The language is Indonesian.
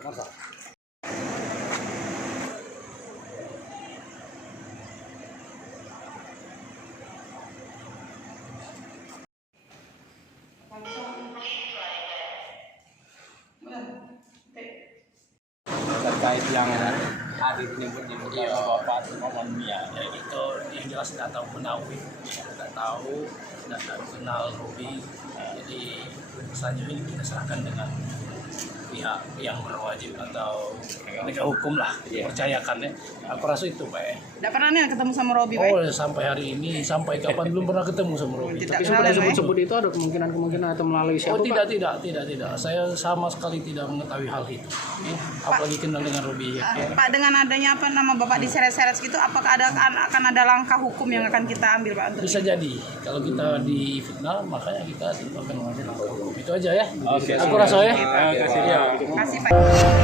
Masa? Terkait yang Adit nyebut-nyebut Bapak Mia, ya itu yang jelas tidak tahu menawi, tidak tahu, tidak tahu kenal Robi. Jadi saja ini kita serahkan dengan pihak yang berwajib atau penegak hukum lah, percayakan ya. Aku rasa itu Pak. Tidak pernah nih ketemu sama Robi Pak? Oh sampai hari ini, sampai kapan belum pernah ketemu sama Robi. Tidak tapi kenal, sudah Pak. sebut-sebut itu ada kemungkinan atau melalui siapa? Oh Pak? tidak. Saya sama sekali tidak mengetahui hal itu. Apalagi kenal dengan Robi. Pak, dengan adanya apa nama Bapak diseret-seret gitu, apakah akan ada langkah hukum yang akan kita ambil Pak? Untuk Bisa jadi kalau kita difitnah, makanya kita tentu akan mengambil langkah hukum. Itu aja ya. Oke, Aku rasa ya. Terima kasih. kasih Pak.